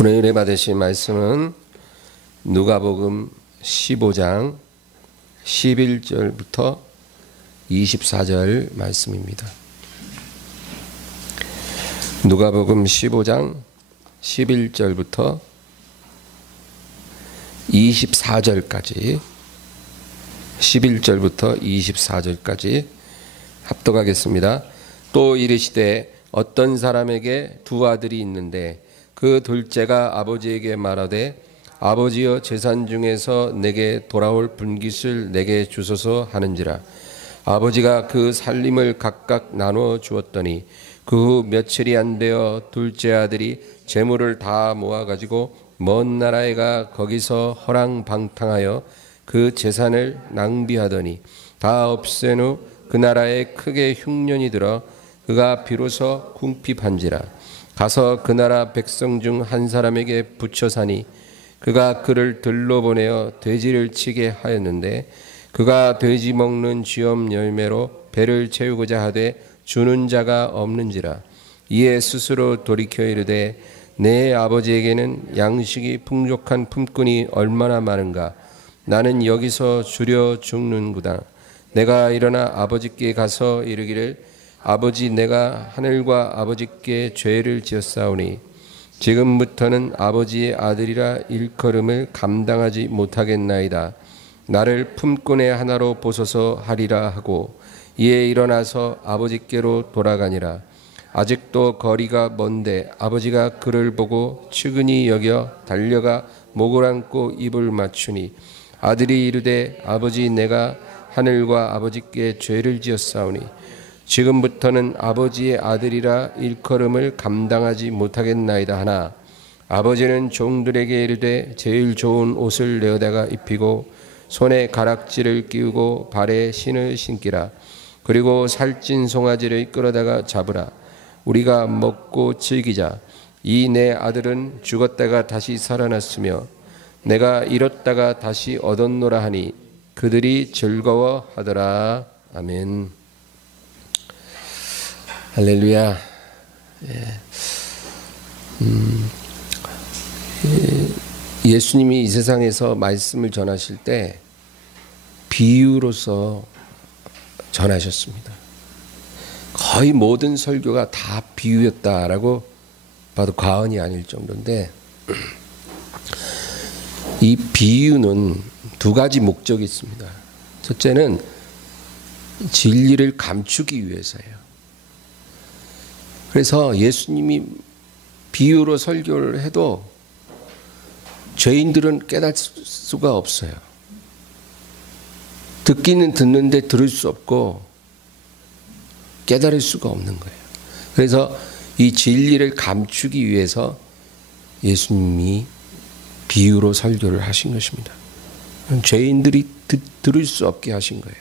오늘 은혜 받으실 말씀은 누가복음 15장 11절부터 24절 말씀입니다. 누가복음 15장 11절부터 24절까지 11절부터 24절까지 합독하겠습니다. 또 이르시되 어떤 사람에게 두 아들이 있는데 그 둘째가 아버지에게 말하되 아버지여 재산 중에서 내게 돌아올 분깃을 내게 주소서 하는지라. 아버지가 그 살림을 각각 나누어 주었더니 그 후 며칠이 안 되어 둘째 아들이 재물을 다 모아가지고 먼 나라에 가 거기서 허랑방탕하여 그 재산을 낭비하더니 다 없앤 후 그 나라에 크게 흉년이 들어 그가 비로소 궁핍한지라. 가서 그 나라 백성 중 한 사람에게 붙여 사니 그가 그를 들러 보내어 돼지를 치게 하였는데 그가 돼지 먹는 쥐엄 열매로 배를 채우고자 하되 주는 자가 없는지라. 이에 스스로 돌이켜 이르되 내 아버지에게는 양식이 풍족한 품꾼이 얼마나 많은가. 나는 여기서 주려 죽는구나. 내가 일어나 아버지께 가서 이르기를 아버지, 내가 하늘과 아버지께 죄를 지었사오니 지금부터는 아버지의 아들이라 일컬음을 감당하지 못하겠나이다. 나를 품꾼의 하나로 보소서 하리라 하고 이에 일어나서 아버지께로 돌아가니라. 아직도 거리가 먼데 아버지가 그를 보고 측은히 여겨 달려가 목을 안고 입을 맞추니 아들이 이르되 아버지, 내가 하늘과 아버지께 죄를 지었사오니 지금부터는 아버지의 아들이라 일컬음을 감당하지 못하겠나이다 하나 아버지는 종들에게 이르되 제일 좋은 옷을 내어다가 입히고 손에 가락지를 끼우고 발에 신을 신기라. 그리고 살찐 송아지를 끌어다가 잡으라. 우리가 먹고 즐기자. 이 내 아들은 죽었다가 다시 살아났으며 내가 잃었다가 다시 얻었노라 하니 그들이 즐거워하더라. 아멘. 할렐루야. 예수님이 이 세상에서 말씀을 전하실 때 비유로서 전하셨습니다. 거의 모든 설교가 다 비유였다라고 봐도 과언이 아닐 정도인데 이 비유는 두 가지 목적이 있습니다. 첫째는 진리를 감추기 위해서예요. 그래서 예수님이 비유로 설교를 해도 죄인들은 깨달을 수가 없어요. 듣기는 듣는데 들을 수 없고 깨달을 수가 없는 거예요. 그래서 이 진리를 감추기 위해서 예수님이 비유로 설교를 하신 것입니다. 죄인들이 들을 수 없게 하신 거예요.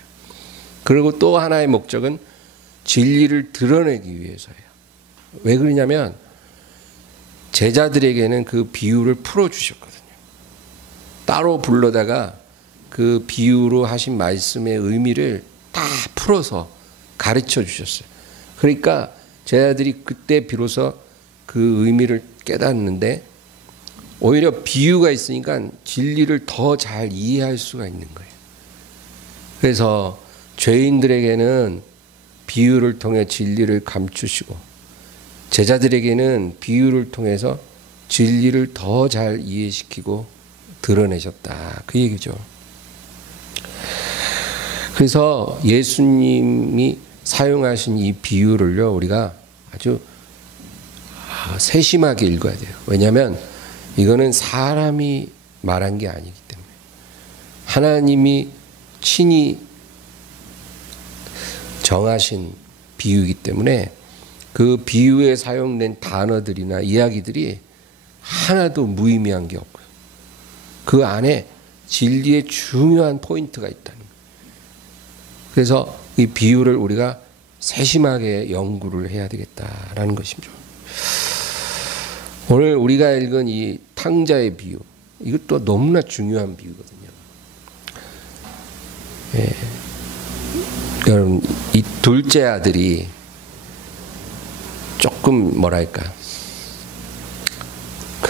그리고 또 하나의 목적은 진리를 드러내기 위해서예요. 왜 그러냐면 제자들에게는 그 비유를 풀어주셨거든요. 따로 불러다가 그 비유로 하신 말씀의 의미를 다 풀어서 가르쳐 주셨어요. 그러니까 제자들이 그때 비로소 그 의미를 깨닫는데 오히려 비유가 있으니까 진리를 더 잘 이해할 수가 있는 거예요. 그래서 죄인들에게는 비유를 통해 진리를 감추시고 제자들에게는 비유를 통해서 진리를 더 잘 이해시키고 드러내셨다. 그 얘기죠. 그래서 예수님이 사용하신 이 비유를요, 우리가 아주 세심하게 읽어야 돼요. 왜냐하면 이거는 사람이 말한 게 아니기 때문에 하나님이 친히 정하신 비유이기 때문에 그 비유에 사용된 단어들이나 이야기들이 하나도 무의미한 게 없고요. 그 안에 진리의 중요한 포인트가 있다는 거예요. 그래서 이 비유를 우리가 세심하게 연구를 해야 되겠다라는 것이죠. 오늘 우리가 읽은 이 탕자의 비유, 이것도 너무나 중요한 비유거든요. 여러분, 이 둘째 아들이 조금 뭐랄까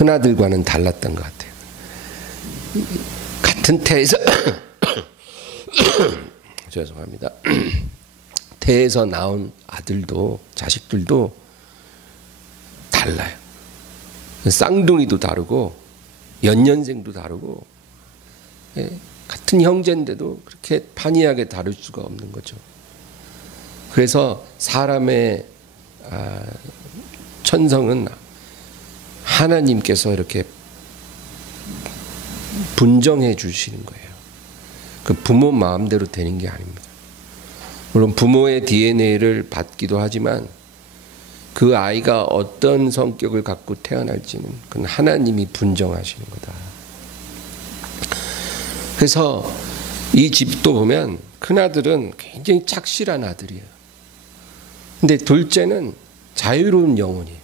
큰아들과는 달랐던 것 같아요. 같은 태에서 죄송합니다. 태에서 나온 아들도 자식들도 달라요. 쌍둥이도 다르고 연년생도 다르고, 같은 형제인데도 그렇게 판이하게 다를 수가 없는 거죠. 그래서 사람의 천성은 하나님께서 이렇게 분정해 주시는 거예요. 그 부모 마음대로 되는 게 아닙니다. 물론 부모의 DNA를 받기도 하지만 그 아이가 어떤 성격을 갖고 태어날지는 그건 하나님이 분정하시는 거다. 그래서 이 집도 보면 큰아들은 굉장히 착실한 아들이에요. 근데 둘째는 자유로운 영혼이에요.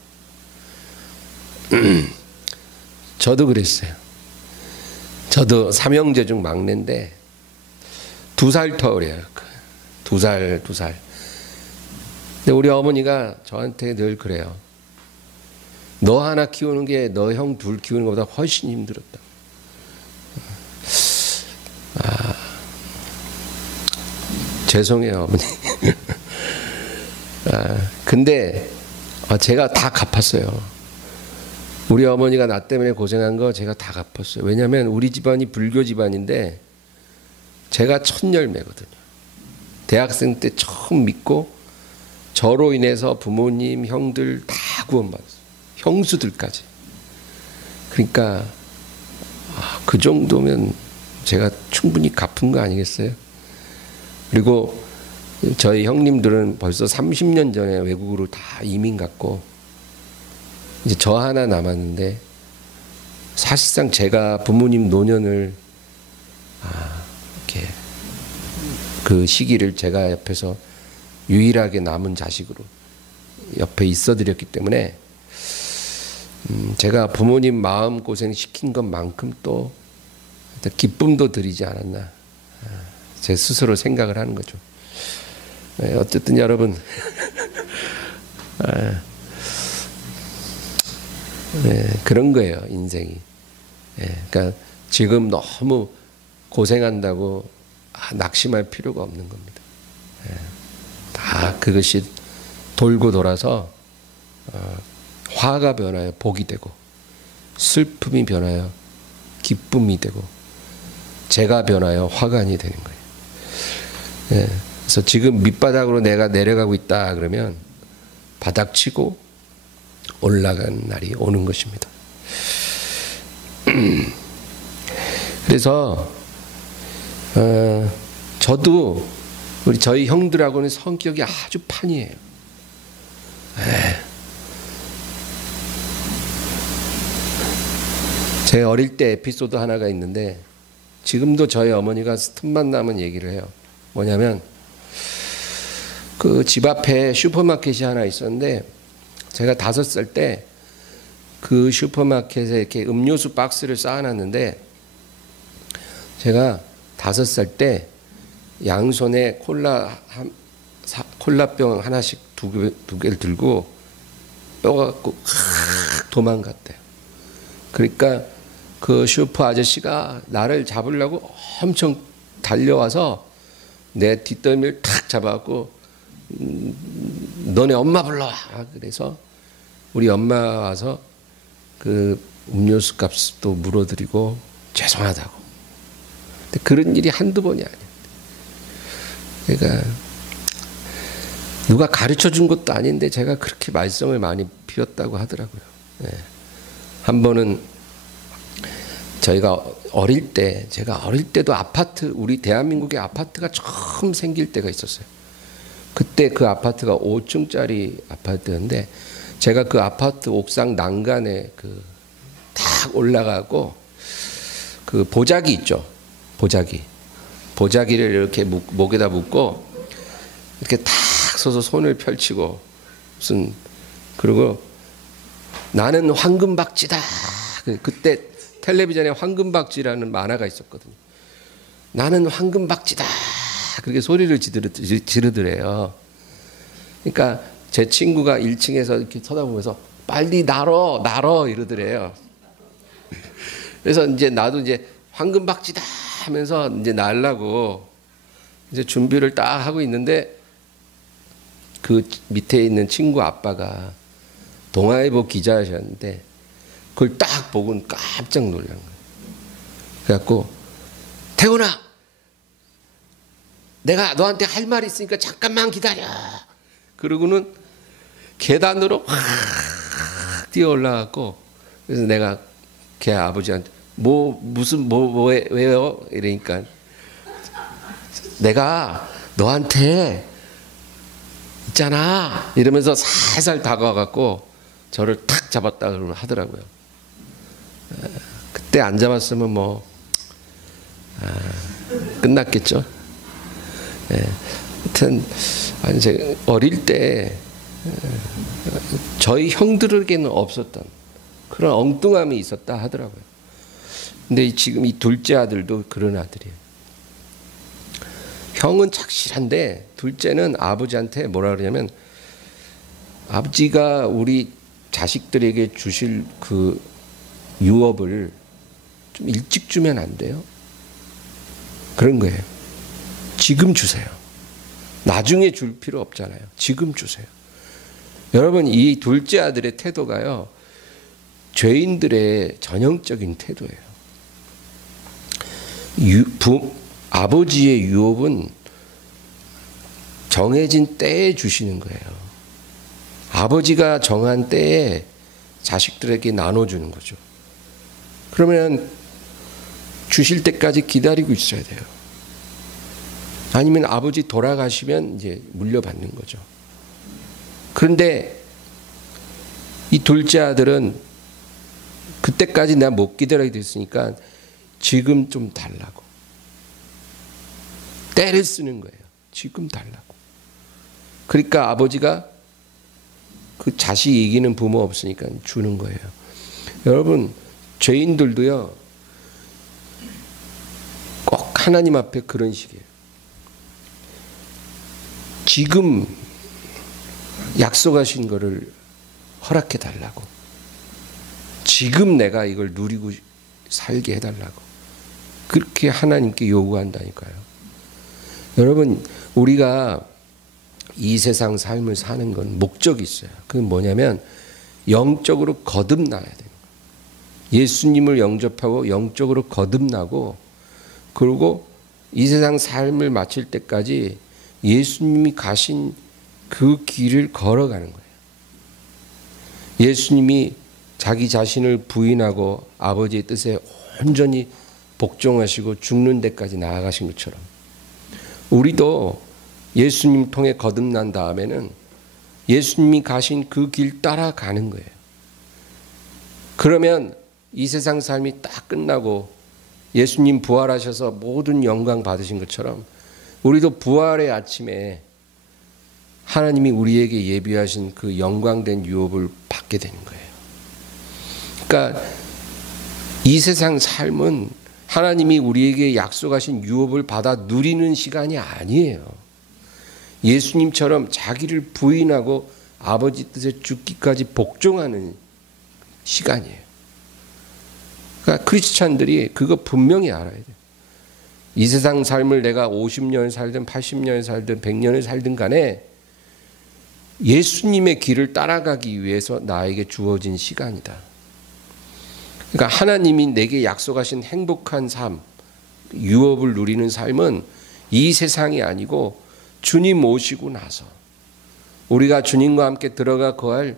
저도 그랬어요. 저도 삼형제 중 막내인데 2살 터울이에요. 2살. 근데 우리 어머니가 저한테 늘 그래요. 너 하나 키우는 게 너 형 둘 키우는 것보다 훨씬 힘들었다. 죄송해요, 어머니. 근데 제가 다 갚았어요. 우리 어머니가 나 때문에 고생한 거 제가 다 갚았어요. 왜냐하면 우리 집안이 불교 집안인데 제가 첫 열매거든요. 대학생 때 처음 믿고 저로 인해서 부모님, 형들 다 구원받았어요. 형수들까지. 그러니까 그 정도면 제가 충분히 갚은 거 아니겠어요? 그리고 저희 형님들은 벌써 30년 전에 외국으로 다 이민 갔고 이제 저 하나 남았는데, 사실상 제가 부모님 노년을 이렇게 그 시기를 제가 옆에서 유일하게 남은 자식으로 옆에 있어드렸기 때문에 제가 부모님 마음 고생 시킨 것만큼 또 기쁨도 드리지 않았나, 제 스스로 생각을 하는 거죠. 어쨌든 여러분 그런 거예요, 인생이. 그러니까 지금 너무 고생한다고 낙심할 필요가 없는 겁니다. 다 그것이 돌고 돌아서 화가 변하여 복이 되고, 슬픔이 변하여 기쁨이 되고, 재가 변하여 화관이 되는 거예요. 그래서 지금 밑바닥으로 내가 내려가고 있다 그러면 바닥치고 올라간 날이 오는 것입니다. 그래서 저도 저희 형들하고는 성격이 아주 판이에요. 제 어릴 때 에피소드 하나가 있는데, 지금도 저희 어머니가 틈만 나면 얘기를 해요. 뭐냐면 그 집 앞에 슈퍼마켓이 하나 있었는데, 제가 5살 때 그 슈퍼마켓에 이렇게 음료수 박스를 쌓아놨는데, 제가 5살 때 양손에 콜라병 하나씩 두 개를 들고 뼈갖고 도망갔대요. 그러니까 그 슈퍼 아저씨가 나를 잡으려고 엄청 달려와서 내 뒷덜미를 탁 잡아갖고 너네 엄마 불러와. 그래서 우리 엄마 와서 그 음료수 값도 물어드리고 죄송하다고. 근데 그런 일이 한두 번이 아니에요. 그러니까 누가 가르쳐 준 것도 아닌데 제가 그렇게 말썽을 많이 피웠다고 하더라고요. 한 번은 저희가 제가 어릴 때도 아파트, 우리 대한민국의 아파트가 처음 생길 때가 있었어요. 그때 그 아파트가 5층짜리 아파트였는데, 제가 그 아파트 옥상 난간에 탁 올라가고 그 보자기 있죠. 보자기를 이렇게 목에다 묶고 이렇게 탁 서서 손을 펼치고 그리고 나는 황금박쥐다. 그때 텔레비전에 황금박쥐라는 만화가 있었거든요. 나는 황금박쥐다. 그렇게 소리를 지르더래요. 그러니까 제 친구가 1층에서 이렇게 쳐다보면서 빨리 날어 이러더래요. 그래서 이제 나도 이제 황금박쥐다 하면서 이제 날라고 이제 준비를 딱 하고 있는데 그 밑에 있는 친구 아빠가 동아일보 기자셨는데 그걸 딱 보고는 깜짝 놀란 거예요. 그래갖고 태훈아, 내가 너한테 할 말이 있으니까 잠깐만 기다려. 그러고는 계단으로 확 뛰어 올라갔고, 그래서 내가 걔 아버지한테 왜요? 이러니까 내가 너한테 있잖아 이러면서 살살 다가와갖고 저를 탁 잡았다 그러면 하더라고요. 그때 안 잡았으면 뭐 끝났겠죠. 하여튼 아니 제가 어릴 때 저희 형들에게는 없었던 그런 엉뚱함이 있었다 하더라고요. 근데 지금 이 둘째 아들도 그런 아들이에요. 형은 착실한데 둘째는 아버지한테 뭐라 그러냐면, 아버지가 우리 자식들에게 주실 그 유업을 좀 일찍 주면 안 돼요? 그런 거예요. 지금 주세요. 나중에 줄 필요 없잖아요. 지금 주세요. 여러분, 이 둘째 아들의 태도가요, 죄인들의 전형적인 태도예요. 아버지의 유업은 정해진 때에 주시는 거예요. 아버지가 정한 때에 자식들에게 나눠주는 거죠. 그러면 주실 때까지 기다리고 있어야 돼요. 아니면 아버지 돌아가시면 이제 물려받는 거죠. 그런데 이 둘째 아들은 그때까지 내가 못 기다리게 됐으니까 지금 좀 달라고. 때를 쓰는 거예요. 지금 달라고. 그러니까 아버지가 그 자식 이기는 부모 없으니까 주는 거예요. 여러분, 죄인들도요, 꼭 하나님 앞에 그런 식이에요. 지금 약속하신 거를 허락해 달라고. 지금 내가 이걸 누리고 살게 해달라고. 그렇게 하나님께 요구한다니까요. 여러분, 우리가 이 세상 삶을 사는 건 목적이 있어요. 그건 뭐냐면 영적으로 거듭나야 돼요. 예수님을 영접하고 영적으로 거듭나고, 그리고 이 세상 삶을 마칠 때까지 예수님이 가신 그 길을 걸어가는 거예요. 예수님이 자기 자신을 부인하고 아버지의 뜻에 온전히 복종하시고 죽는 데까지 나아가신 것처럼 우리도 예수님 통해 거듭난 다음에는 예수님이 가신 그 길 따라가는 거예요. 그러면 이 세상 삶이 딱 끝나고 예수님 부활하셔서 모든 영광 받으신 것처럼 우리도 부활의 아침에 하나님이 우리에게 예비하신 그 영광된 유업을 받게 되는 거예요. 그러니까 이 세상 삶은 하나님이 우리에게 약속하신 유업을 받아 누리는 시간이 아니에요. 예수님처럼 자기를 부인하고 아버지 뜻에 죽기까지 복종하는 시간이에요. 그러니까 크리스찬들이 그거 분명히 알아야 돼요. 이 세상 삶을 내가 50년 살든 80년 살든 100년을 살든 간에 예수님의 길을 따라가기 위해서 나에게 주어진 시간이다. 그러니까 하나님이 내게 약속하신 행복한 삶, 유업을 누리는 삶은 이 세상이 아니고 주님 오시고 나서 우리가 주님과 함께 들어가 거할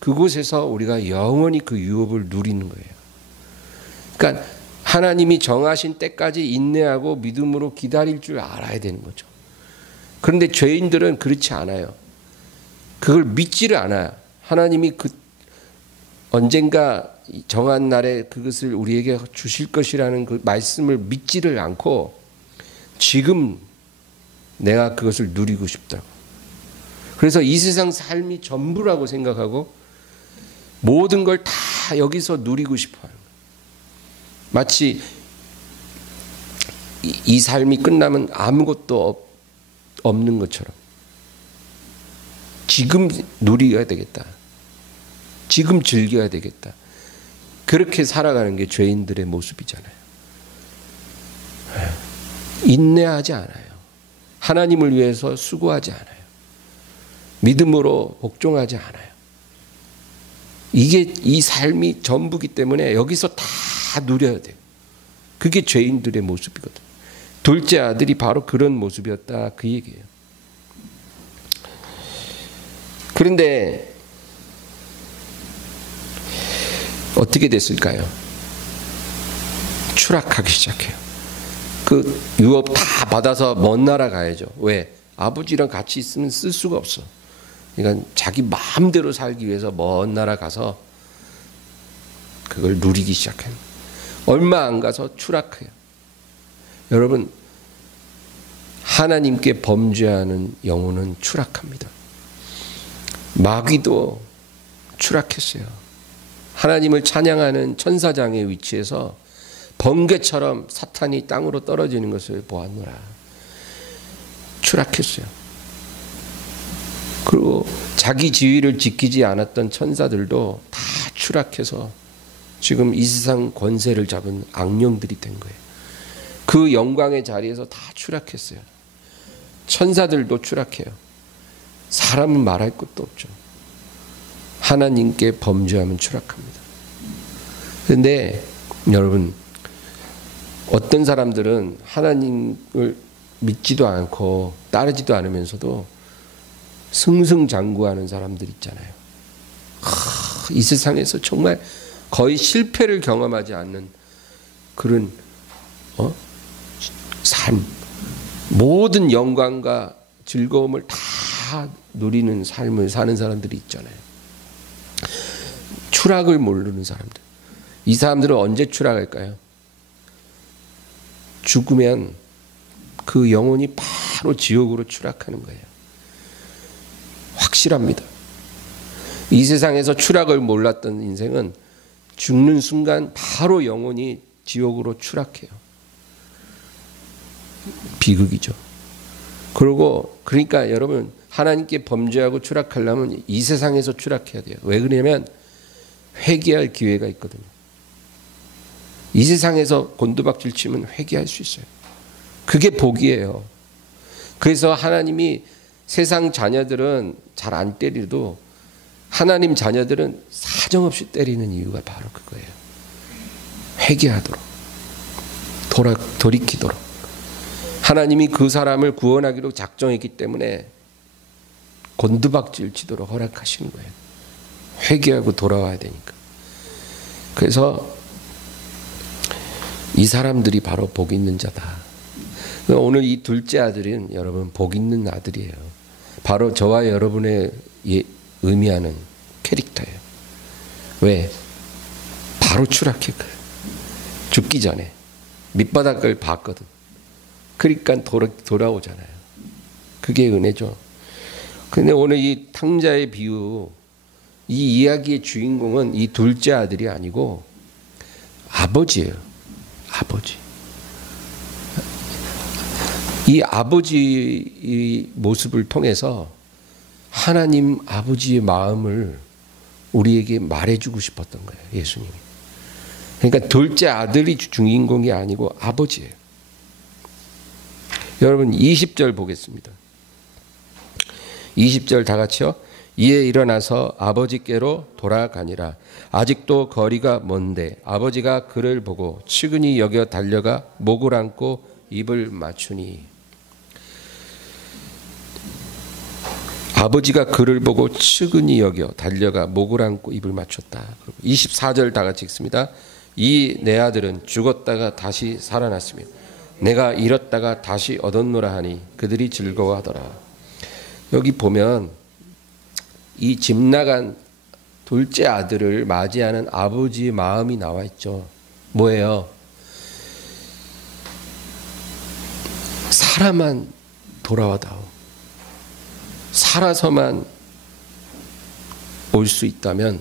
그곳에서 우리가 영원히 그 유업을 누리는 거예요. 그러니까 하나님이 정하신 때까지 인내하고 믿음으로 기다릴 줄 알아야 되는 거죠. 그런데 죄인들은 그렇지 않아요. 그걸 믿지를 않아요. 하나님이 그 언젠가 정한 날에 그것을 우리에게 주실 것이라는 그 말씀을 믿지를 않고 지금 내가 그것을 누리고 싶다고. 그래서 이 세상 삶이 전부라고 생각하고 모든 걸 다 여기서 누리고 싶어요. 마치 이 삶이 끝나면 아무것도 없는 것처럼 지금 누려야 되겠다. 지금 즐겨야 되겠다. 그렇게 살아가는 게 죄인들의 모습이잖아요. 인내하지 않아요. 하나님을 위해서 수고하지 않아요. 믿음으로 복종하지 않아요. 이게 이 삶이 전부기 때문에 여기서 다 누려야 돼요. 그게 죄인들의 모습이거든요. 둘째 아들이 바로 그런 모습이었다, 그 얘기예요. 그런데 어떻게 됐을까요? 추락하기 시작해요. 그 유업 다 받아서 먼 나라 가야죠. 왜? 아버지랑 같이 있으면 쓸 수가 없어. 그러니까 자기 마음대로 살기 위해서 먼 나라 가서 그걸 누리기 시작해요. 얼마 안 가서 추락해요. 여러분, 하나님께 범죄하는 영혼은 추락합니다. 마귀도 추락했어요. 하나님을 찬양하는 천사장의 위치에서 번개처럼 사탄이 땅으로 떨어지는 것을 보았노라. 추락했어요. 그리고 자기 지위를 지키지 않았던 천사들도 다 추락해서 지금 이 세상 권세를 잡은 악령들이 된 거예요. 그 영광의 자리에서 다 추락했어요. 천사들도 추락해요. 사람은 말할 것도 없죠. 하나님께 범죄하면 추락합니다. 그런데 여러분, 어떤 사람들은 하나님을 믿지도 않고 따르지도 않으면서도 승승장구하는 사람들 있잖아요. 이 세상에서 정말 거의 실패를 경험하지 않는 그런 삶, 모든 영광과 즐거움을 다 누리는 삶을 사는 사람들이 있잖아요. 추락을 모르는 사람들. 이 사람들은 언제 추락할까요? 죽으면 그 영혼이 바로 지옥으로 추락하는 거예요. 확실합니다. 이 세상에서 추락을 몰랐던 인생은 죽는 순간 바로 영혼이 지옥으로 추락해요. 비극이죠. 그러니까 여러분, 하나님께 범죄하고 추락하려면 이 세상에서 추락해야 돼요. 왜 그러냐면 회개할 기회가 있거든요. 이 세상에서 곤두박질 치면 회개할 수 있어요. 그게 복이에요. 그래서 하나님이 세상 자녀들은 잘 안 때리도 하나님 자녀들은 사정없이 때리는 이유가 바로 그거예요. 회개하도록, 돌이키도록. 하나님이 그 사람을 구원하기로 작정했기 때문에 곤두박질 치도록 허락하시는 거예요. 회개하고 돌아와야 되니까. 그래서 이 사람들이 바로 복 있는 자다. 오늘 이 둘째 아들은 여러분 복 있는 아들이에요. 바로 저와 여러분의 의미하는 캐릭터예요. 왜? 바로 추락했어요. 죽기 전에 밑바닥을 봤거든. 그러니까 돌아오잖아요. 그게 은혜죠. 근데 오늘 이 탕자의 비유, 이 이야기의 주인공은 이 둘째 아들이 아니고 아버지예요. 아버지. 이 아버지의 모습을 통해서 하나님 아버지의 마음을 우리에게 말해주고 싶었던 거예요. 예수님이. 그러니까 둘째 아들이 주인공이 아니고 아버지예요. 여러분 20절 보겠습니다. 20절 다 같이요. 이에 일어나서 아버지께로 돌아가니라. 아직도 거리가 먼데 아버지가 그를 보고 측은히 여겨 달려가 목을 안고 입을 맞추니. 아버지가 그를 보고 측은히 여겨 달려가 목을 안고 입을 맞췄다. 24절 다 같이 읽습니다. 이 내 아들은 죽었다가 다시 살아났으며 내가 잃었다가 다시 얻었노라 하니 그들이 즐거워하더라. 여기 보면 이 집 나간 둘째 아들을 맞이하는 아버지의 마음이 나와 있죠. 뭐예요? 살아만 돌아와다오. 살아서만 올 수 있다면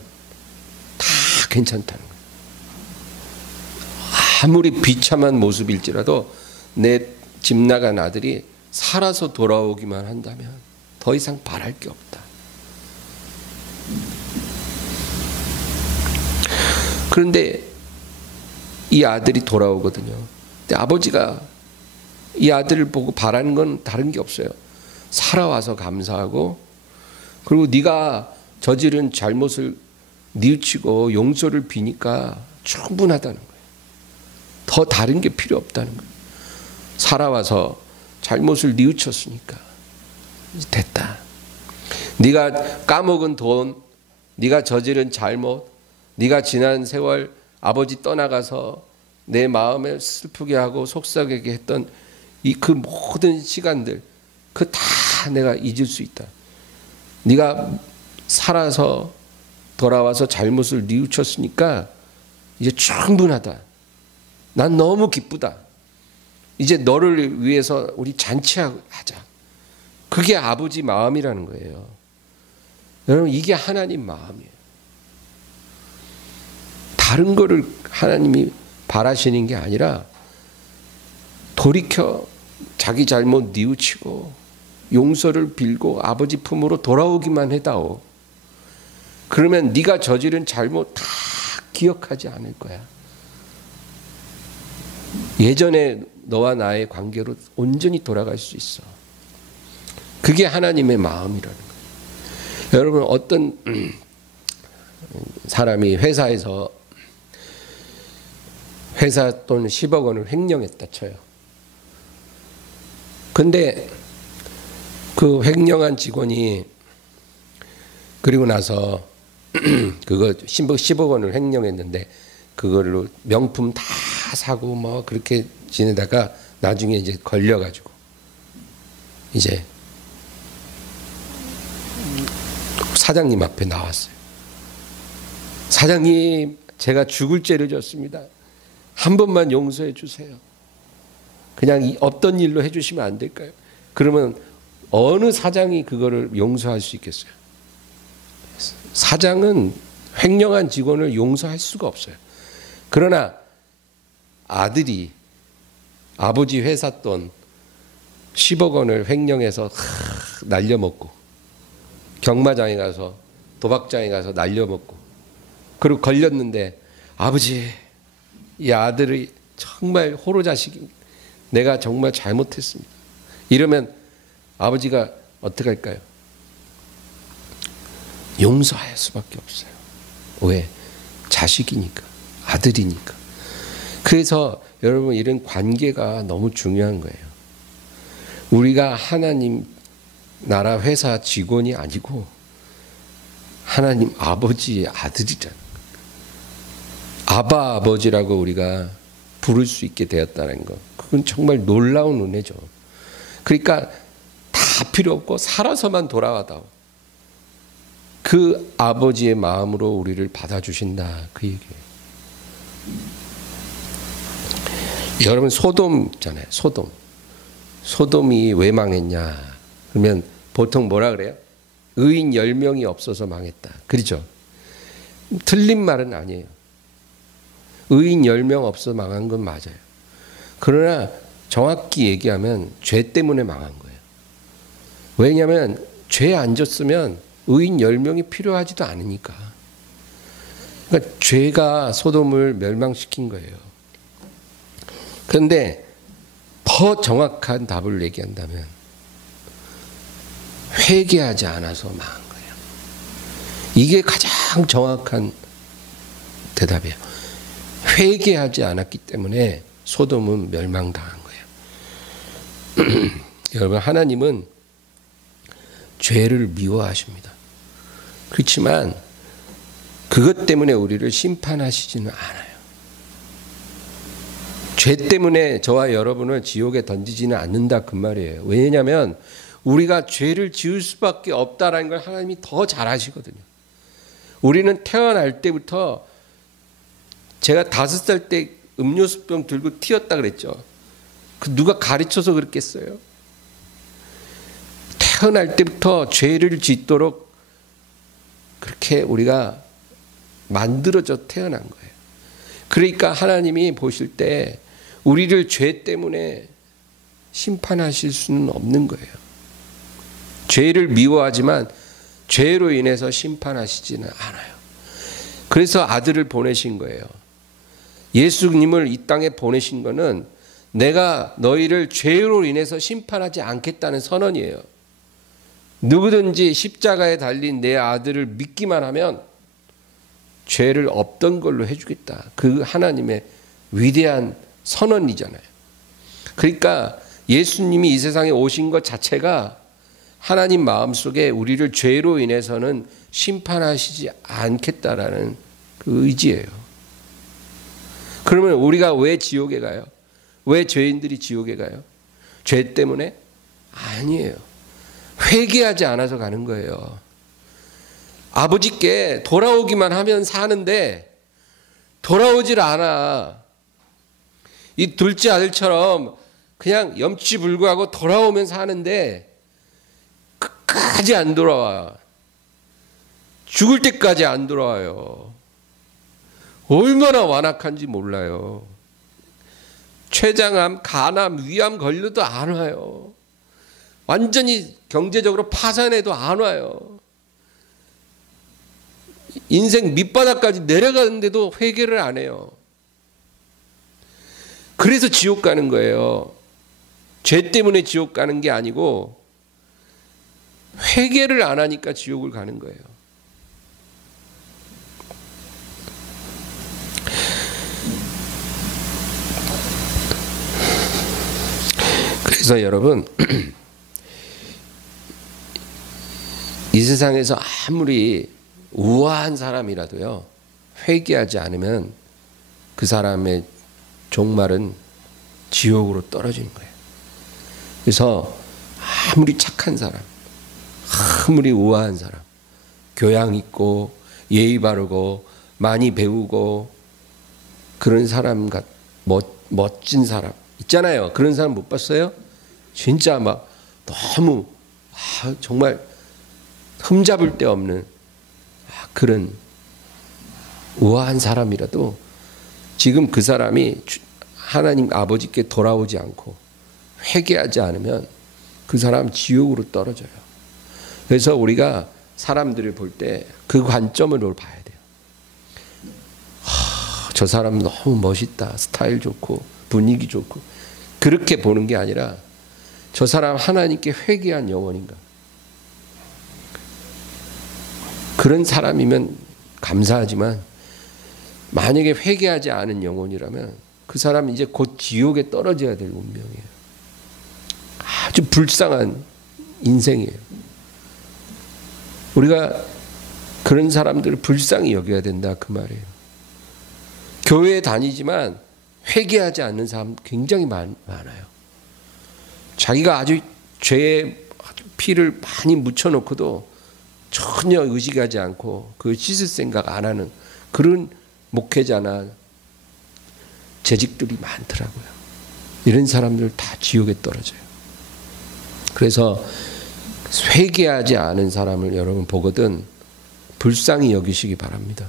다 괜찮다는 거예요. 아무리 비참한 모습일지라도 내 집 나간 아들이 살아서 돌아오기만 한다면 더 이상 바랄 게 없다. 그런데 이 아들이 돌아오거든요. 근데 아버지가 이 아들을 보고 바라는 건 다른 게 없어요. 살아와서 감사하고, 그리고 네가 저지른 잘못을 뉘우치고 용서를 비니까 충분하다는 거예요. 더 다른 게 필요 없다는 거예요. 살아와서 잘못을 뉘우쳤으니까 됐다. 네가 까먹은 돈, 네가 저지른 잘못, 네가 지난 세월 아버지 떠나가서 내 마음을 슬프게 하고 속삭이게 했던 그 모든 시간들, 그 다 내가 잊을 수 있다. 네가 살아서 돌아와서 잘못을 뉘우쳤으니까 이제 충분하다. 난 너무 기쁘다. 이제 너를 위해서 우리 잔치하자. 그게 아버지 마음이라는 거예요. 여러분, 이게 하나님 마음이에요. 다른 거를 하나님이 바라시는 게 아니라 돌이켜 자기 잘못 뉘우치고 용서를 빌고 아버지 품으로 돌아오기만 해다오. 그러면 네가 저지른 잘못 다 기억하지 않을 거야. 예전에 너와 나의 관계로 온전히 돌아갈 수 있어. 그게 하나님의 마음이라는 거예요. 여러분, 어떤 사람이 회사에서 회사 돈 10억 원을 횡령했다 쳐요. 근데 그 횡령한 직원이 그리고 나서 그거 10억 원을 횡령했는데 그걸로 명품 다 사고 뭐 그렇게 지내다가 나중에 이제 걸려가지고 이제 사장님 앞에 나왔어요. 사장님, 제가 죽을 죄를 졌습니다. 한 번만 용서해 주세요. 그냥 없던 일로 해주시면 안 될까요? 그러면 어느 사장이 그거를 용서할 수 있겠어요? 사장은 횡령한 직원을 용서할 수가 없어요. 그러나 아들이 아버지 회사 돈 10억 원을 횡령해서 날려먹고 경마장에 가서 도박장에 가서 날려먹고 그리고 걸렸는데, 아버지, 이 아들이 정말 호로자식입니다. 내가 정말 잘못했습니다. 이러면 아버지가 어떻게 할까요? 용서할 수밖에 없어요. 왜? 자식이니까, 아들이니까. 그래서 여러분, 이런 관계가 너무 중요한 거예요. 우리가 하나님 나라 회사 직원이 아니고 하나님 아버지의 아들이잖아요. 아바 아버지라고 우리가 부를 수 있게 되었다는 것, 그건 정말 놀라운 은혜죠. 그러니까 다 필요 없고 살아서만 돌아와다오. 그 아버지의 마음으로 우리를 받아주신다, 그 얘기예요. 여러분, 소돔 있잖아요. 소돔이 왜 망했냐 그러면 보통 뭐라 그래요? 의인 10명이 없어서 망했다, 그렇죠? 틀린 말은 아니에요. 의인 10명 없어서 망한 건 맞아요. 그러나 정확히 얘기하면 죄 때문에 망한 거예요. 왜냐하면 죄 안 졌으면 의인 10명이 필요하지도 않으니까. 그러니까 죄가 소돔을 멸망시킨 거예요. 그런데 더 정확한 답을 얘기한다면 회개하지 않아서 망한 거예요. 이게 가장 정확한 대답이에요. 회개하지 않았기 때문에 소돔은 멸망당한 거예요. 여러분, 하나님은 죄를 미워하십니다. 그렇지만 그것 때문에 우리를 심판하시지는 않아요. 죄 때문에 저와 여러분을 지옥에 던지지는 않는다, 그 말이에요. 왜냐하면 우리가 죄를 지을 수밖에 없다라는 걸 하나님이 더 잘 아시거든요. 우리는 태어날 때부터, 제가 5살 때 음료수병 들고 튀었다 그랬죠. 그 누가 가르쳐서 그랬겠어요? 태어날 때부터 죄를 짓도록 그렇게 우리가 만들어져 태어난 거예요. 그러니까 하나님이 보실 때 우리를 죄 때문에 심판하실 수는 없는 거예요. 죄를 미워하지만 죄로 인해서 심판하시지는 않아요. 그래서 아들을 보내신 거예요. 예수님을 이 땅에 보내신 거는 내가 너희를 죄로 인해서 심판하지 않겠다는 선언이에요. 누구든지 십자가에 달린 내 아들을 믿기만 하면 죄를 없던 걸로 해주겠다. 그 하나님의 위대한 선언이잖아요. 그러니까 예수님이 이 세상에 오신 것 자체가 하나님 마음속에 우리를 죄로 인해서는 심판하시지 않겠다라는 그 의지예요. 그러면 우리가 왜 지옥에 가요? 왜 죄인들이 지옥에 가요? 죄 때문에? 아니에요. 회개하지 않아서 가는 거예요. 아버지께 돌아오기만 하면 사는데 돌아오질 않아. 이 둘째 아들처럼 그냥 염치불구하고 돌아오면 사는데 끝까지 안 돌아와. 죽을 때까지 안 돌아와요. 얼마나 완악한지 몰라요. 췌장암, 간암, 위암 걸려도 안 와요. 완전히 경제적으로 파산해도 안 와요. 인생 밑바닥까지 내려가는데도 회개를 안 해요. 그래서 지옥 가는 거예요. 죄 때문에 지옥 가는 게 아니고 회개를 안 하니까 지옥을 가는 거예요. 그래서 여러분, 이 세상에서 아무리 우아한 사람이라도요, 회개하지 않으면 그 사람의 종말은 지옥으로 떨어지는 거예요. 그래서 아무리 착한 사람, 아무리 우아한 사람, 교양 있고 예의 바르고 많이 배우고 그런 사람 멋진 사람 있잖아요. 그런 사람 못 봤어요? 진짜 막 너무 정말 흠잡을 데 없는 그런 우아한 사람이라도 지금 그 사람이 하나님 아버지께 돌아오지 않고 회개하지 않으면 그 사람 지옥으로 떨어져요. 그래서 우리가 사람들을 볼 때 그 관점으로 봐야 돼요. 저 사람 너무 멋있다. 스타일 좋고 분위기 좋고 그렇게 보는 게 아니라 저 사람 하나님께 회개한 영혼인가. 그런 사람이면 감사하지만 만약에 회개하지 않은 영혼이라면 그 사람은 이제 곧 지옥에 떨어져야 될 운명이에요. 아주 불쌍한 인생이에요. 우리가 그런 사람들을 불쌍히 여겨야 된다 그 말이에요. 교회에 다니지만 회개하지 않는 사람 굉장히 많아요. 자기가 아주 죄에 피를 많이 묻혀놓고도 전혀 의식하지 않고 그 씻을 생각 안 하는 그런 목회자나 재직들이 많더라고요. 이런 사람들 다 지옥에 떨어져요. 그래서 회개하지 않은 사람을 여러분 보거든 불쌍히 여기시기 바랍니다.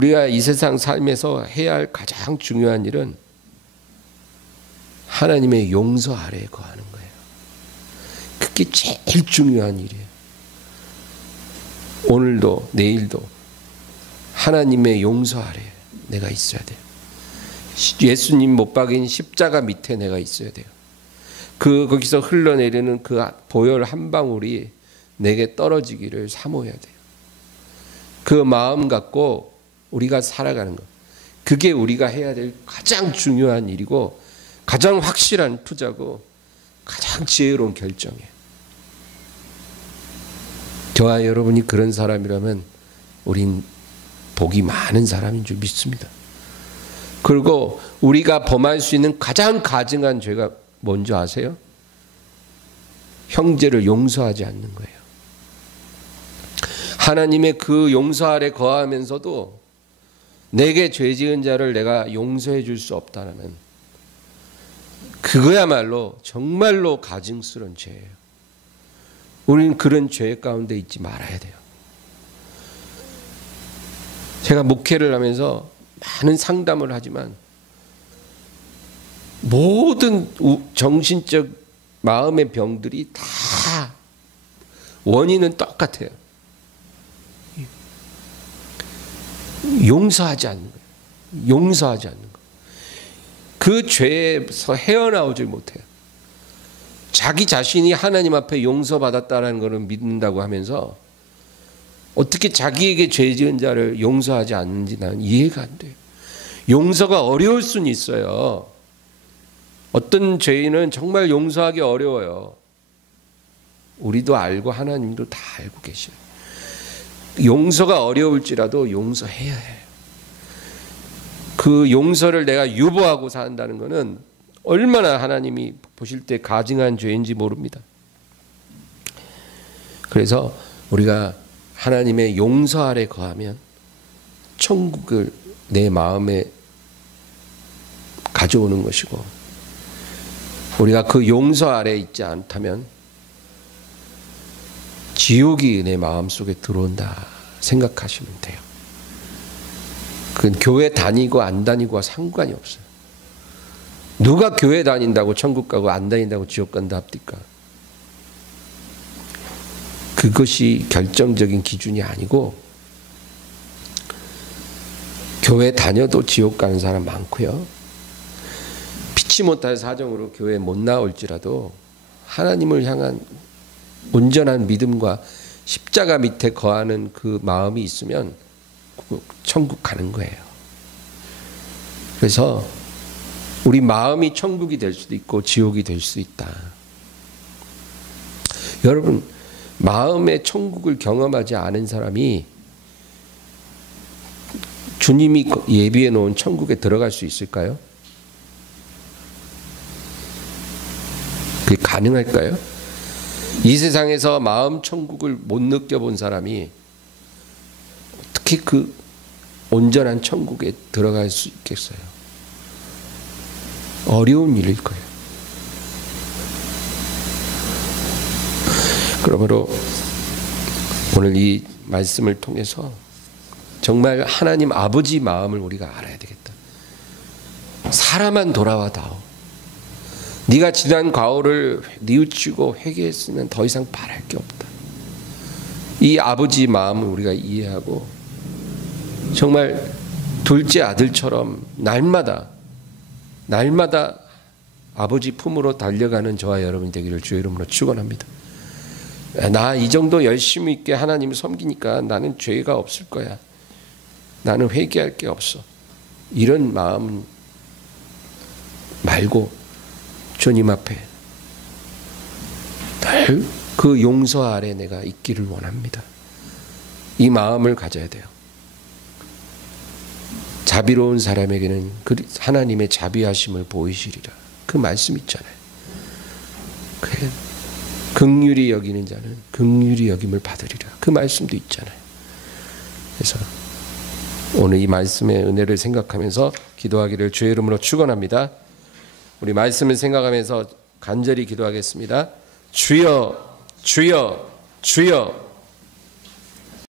우리가 이 세상 삶에서 해야 할 가장 중요한 일은 하나님의 용서 아래에 거하는 거예요. 그게 제일 중요한 일이에요. 오늘도 내일도 하나님의 용서 아래에 내가 있어야 돼요. 예수님 못 박인 십자가 밑에 내가 있어야 돼요. 거기서 흘러내리는 그 보혈 한 방울이 내게 떨어지기를 사모해야 돼요. 그 마음 갖고 우리가 살아가는 것. 그게 우리가 해야 될 가장 중요한 일이고 가장 확실한 투자고 가장 지혜로운 결정이에요. 저와 여러분이 그런 사람이라면 우린 복이 많은 사람인 줄 믿습니다. 그리고 우리가 범할 수 있는 가장 가증한 죄가 뭔지 아세요? 형제를 용서하지 않는 거예요. 하나님의 그 용서 아래 거하면서도 내게 죄 지은 자를 내가 용서해 줄 수 없다면 그거야말로 정말로 가증스러운 죄예요. 우리는 그런 죄 가운데 있지 말아야 돼요. 제가 목회를 하면서 많은 상담을 하지만 모든 정신적 마음의 병들이 다 원인은 똑같아요. 용서하지 않는 거예요. 용서하지 않는 거예요. 그 죄에서 헤어나오질 못해요. 자기 자신이 하나님 앞에 용서받았다는 것을 믿는다고 하면서 어떻게 자기에게 죄 지은 자를 용서하지 않는지 나는 이해가 안 돼요. 용서가 어려울 수는 있어요. 어떤 죄인은 정말 용서하기 어려워요. 우리도 알고 하나님도 다 알고 계셔요. 용서가 어려울지라도 용서해야 해요. 그 용서를 내가 유보하고 산다는 것은 얼마나 하나님이 보실 때 가증한 죄인지 모릅니다. 그래서 우리가 하나님의 용서 아래 거하면 천국을 내 마음에 가져오는 것이고, 우리가 그 용서 아래 있지 않다면 지옥이 내 마음속에 들어온다 생각하시면 돼요. 그건 교회 다니고 안 다니고와 상관이 없어요. 누가 교회 다닌다고 천국 가고 안 다닌다고 지옥 간다 합니까? 그것이 결정적인 기준이 아니고, 교회 다녀도 지옥 가는 사람 많고요. 피치 못할 사정으로 교회 못 나올지라도 하나님을 향한 온전한 믿음과 십자가 밑에 거하는 그 마음이 있으면 천국 가는 거예요. 그래서 우리 마음이 천국이 될 수도 있고 지옥이 될 수 있다. 여러분, 마음의 천국을 경험하지 않은 사람이 주님이 예비해 놓은 천국에 들어갈 수 있을까요? 그게 가능할까요? 이 세상에서 마음 천국을 못 느껴본 사람이 어떻게 그 온전한 천국에 들어갈 수 있겠어요? 어려운 일일 거예요. 그러므로 오늘 이 말씀을 통해서 정말 하나님 아버지 마음을 우리가 알아야 되겠다. 사람만 돌아와다오. 네가 지난 과오를 뉘우치고 회개했으면 더 이상 바랄 게 없다. 이 아버지 마음을 우리가 이해하고 정말 둘째 아들처럼 날마다 아버지 품으로 달려가는 저와 여러분이 되기를 주의 이름으로 축원합니다. 나 이 정도 열심히 있게 하나님을 섬기니까 나는 죄가 없을 거야. 나는 회개할 게 없어. 이런 마음 말고 주님 앞에 늘 그 용서 아래 내가 있기를 원합니다. 이 마음을 가져야 돼요. 자비로운 사람에게는 하나님의 자비하심을 보이시리라. 그 말씀 있잖아요. 그래. 긍휼히 여기는 자는 긍휼히 여김을 받으리라. 그 말씀도 있잖아요. 그래서 오늘 이 말씀의 은혜를 생각하면서 기도하기를 주의 이름으로 축원합니다. 우리 말씀을 생각하면서 간절히 기도하겠습니다. 주여, 주여, 주여.